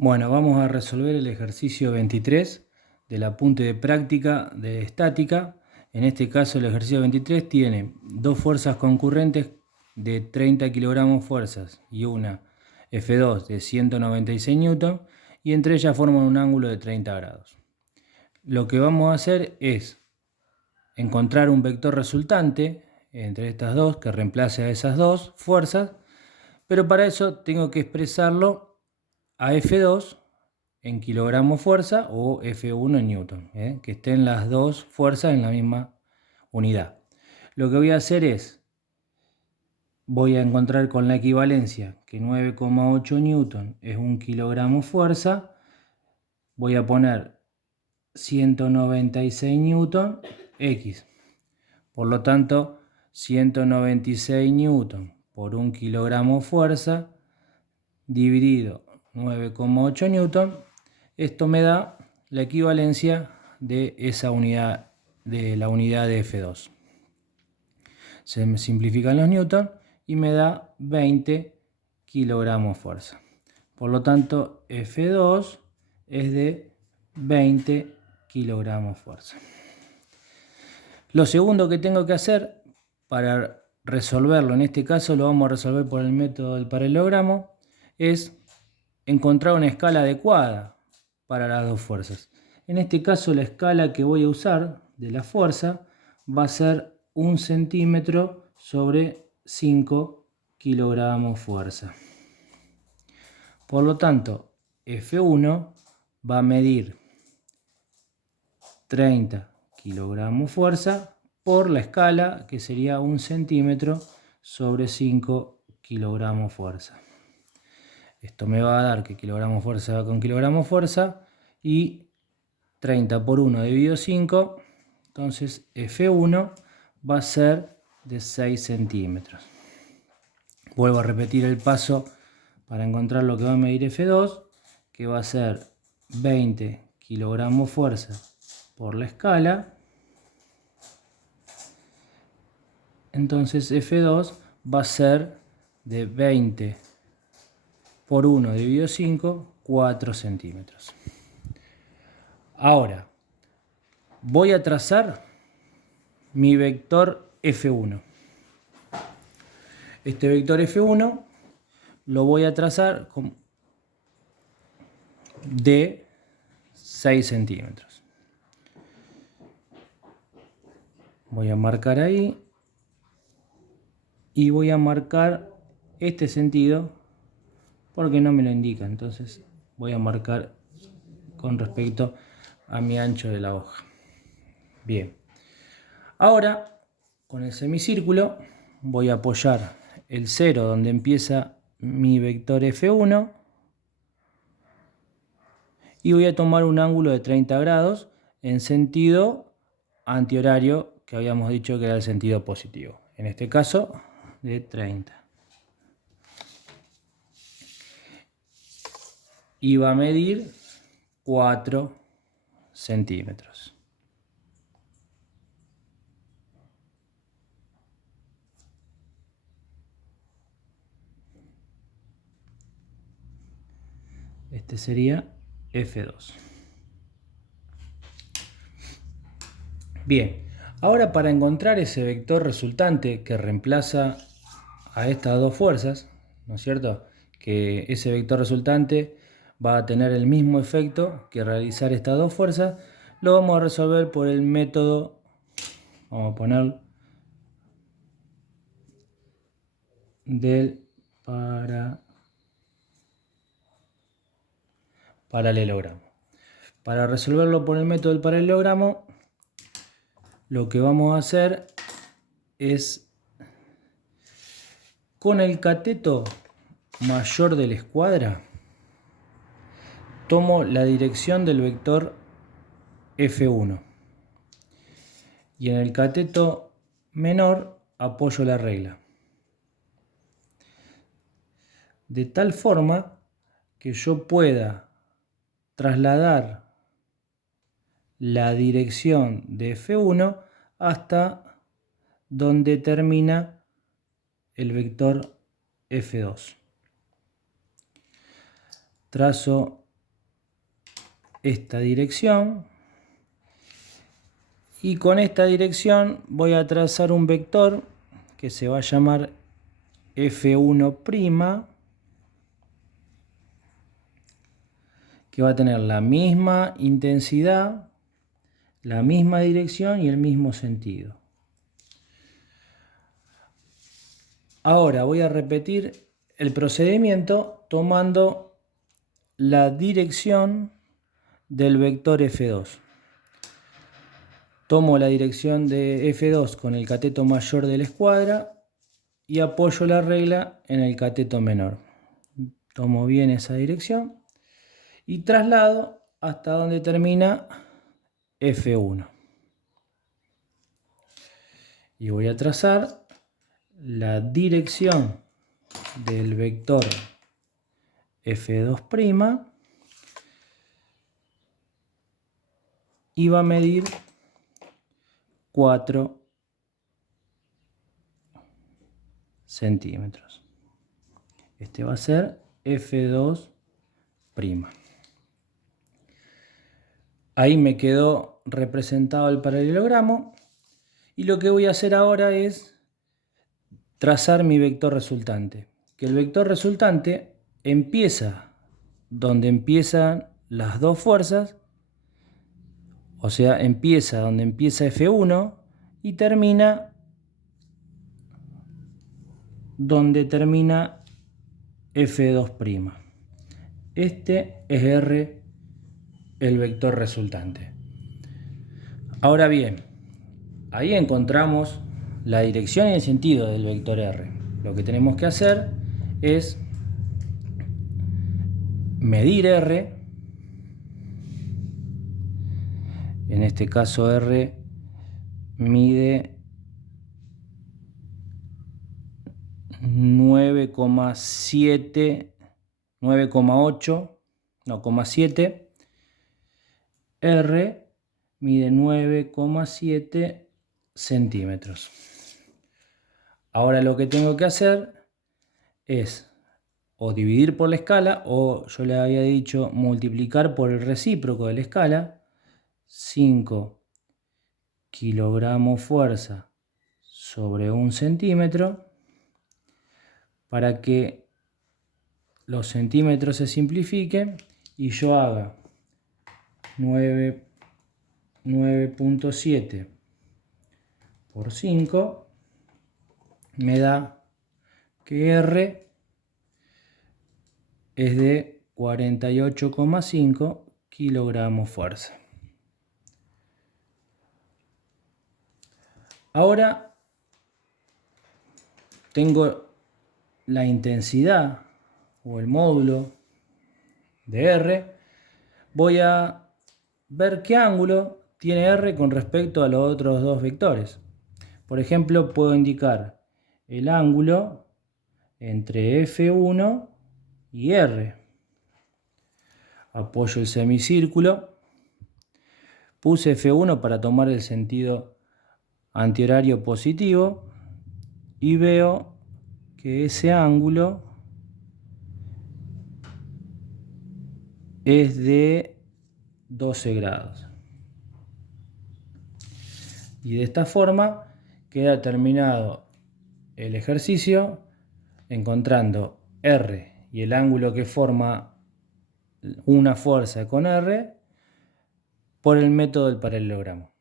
Bueno, vamos a resolver el ejercicio 23 del apunte de práctica de estática. En este caso el ejercicio 23 tiene dos fuerzas concurrentes de 30 kilogramos fuerzas y una F2 de 196 newton y entre ellas forman un ángulo de 30 grados. Lo que vamos a hacer es encontrar un vector resultante entre estas dos que reemplace a esas dos fuerzas, pero para eso tengo que expresarlo a F2 en kilogramos fuerza o F1 en newton, que estén las dos fuerzas en la misma unidad. Lo que voy a hacer es, voy a encontrar con la equivalencia que 9,8 newton es un kilogramo fuerza, voy a poner 196 newton X. Por lo tanto, 196 newton por un kilogramo fuerza dividido 9,8 newton. Esto me da la equivalencia de esa unidad, de la unidad de F2. Se me simplifican los newton y me da 20 kilogramos fuerza. Por lo tanto, F2 es de 20 kilogramos fuerza. Lo segundo que tengo que hacer para resolverlo, en este caso lo vamos a resolver por el método del paralelogramo, es encontrar una escala adecuada para las dos fuerzas. En este caso la escala que voy a usar de la fuerza va a ser 1 centímetro sobre 5 kilogramos fuerza. Por lo tanto, F1 va a medir 30 kilogramos fuerza por la escala que sería 1 centímetro sobre 5 kilogramos fuerza. Esto me va a dar que kilogramos fuerza va con kilogramos fuerza y 30 por 1 dividido 5, entonces F1 va a ser de 6 centímetros. Vuelvo a repetir el paso para encontrar lo que va a medir F2, que va a ser 20 kilogramos fuerza por la escala. Entonces F2 va a ser de 20 por 1 dividido 5, 4 centímetros. Ahora, voy a trazar mi vector F1. Este vector F1 lo voy a trazar de 6 centímetros. Voy a marcar ahí y voy a marcar este sentido porque no me lo indica, entonces voy a marcar con respecto a mi ancho de la hoja. Bien, ahora con el semicírculo voy a apoyar el 0 donde empieza mi vector F1 y voy a tomar un ángulo de 30 grados en sentido antihorario, que habíamos dicho que era el sentido positivo, en este caso de 30. Y va a medir 4 centímetros. Este sería F2. Bien, ahora para encontrar ese vector resultante que reemplaza a estas dos fuerzas, ¿no es cierto? Que ese vector resultante va a tener el mismo efecto que realizar estas dos fuerzas, lo vamos a resolver por el método, vamos a poner, del paralelogramo. Para resolverlo por el método del paralelogramo, lo que vamos a hacer es, con el cateto mayor de la escuadra, tomo la dirección del vector F1 y en el cateto menor apoyo la regla, de tal forma que yo pueda trasladar la dirección de F1 hasta donde termina el vector F2. Trazo esta dirección. Y con esta dirección voy a trazar un vector que se va a llamar F1', que va a tener la misma intensidad, la misma dirección y el mismo sentido. Ahora voy a repetir el procedimiento tomando la dirección del vector F2. Tomo la dirección de F2 con el cateto mayor de la escuadra y apoyo la regla en el cateto menor. Tomo bien esa dirección y traslado hasta donde termina F1. Y voy a trazar la dirección del vector F2' y va a medir 4 centímetros. Este va a ser F2'. Ahí me quedó representado el paralelogramo y lo que voy a hacer ahora es trazar mi vector resultante. Que el vector resultante empieza donde empiezan las dos fuerzas, o sea, empieza donde empieza F1 y termina donde termina F2'. Este es R, el vector resultante. Ahora bien, ahí encontramos la dirección y el sentido del vector R. Lo que tenemos que hacer es medir R. En este caso R mide 9,7, 9,8, no, 0,7. R mide 9,7 centímetros. Ahora lo que tengo que hacer es o dividir por la escala, o yo le había dicho multiplicar por el recíproco de la escala. 5 kilogramos fuerza sobre 1 centímetro, para que los centímetros se simplifiquen y yo haga 9,7 por 5 me da que R es de 48,5 kilogramos fuerza. Ahora tengo la intensidad o el módulo de R. Voy a ver qué ángulo tiene R con respecto a los otros dos vectores. Por ejemplo, puedo indicar el ángulo entre F1 y R. Apoyo el semicírculo. Puse F1 para tomar el sentido antihorario positivo y veo que ese ángulo es de 12 grados. Y de esta forma queda terminado el ejercicio encontrando R y el ángulo que forma una fuerza con R por el método del paralelogramo.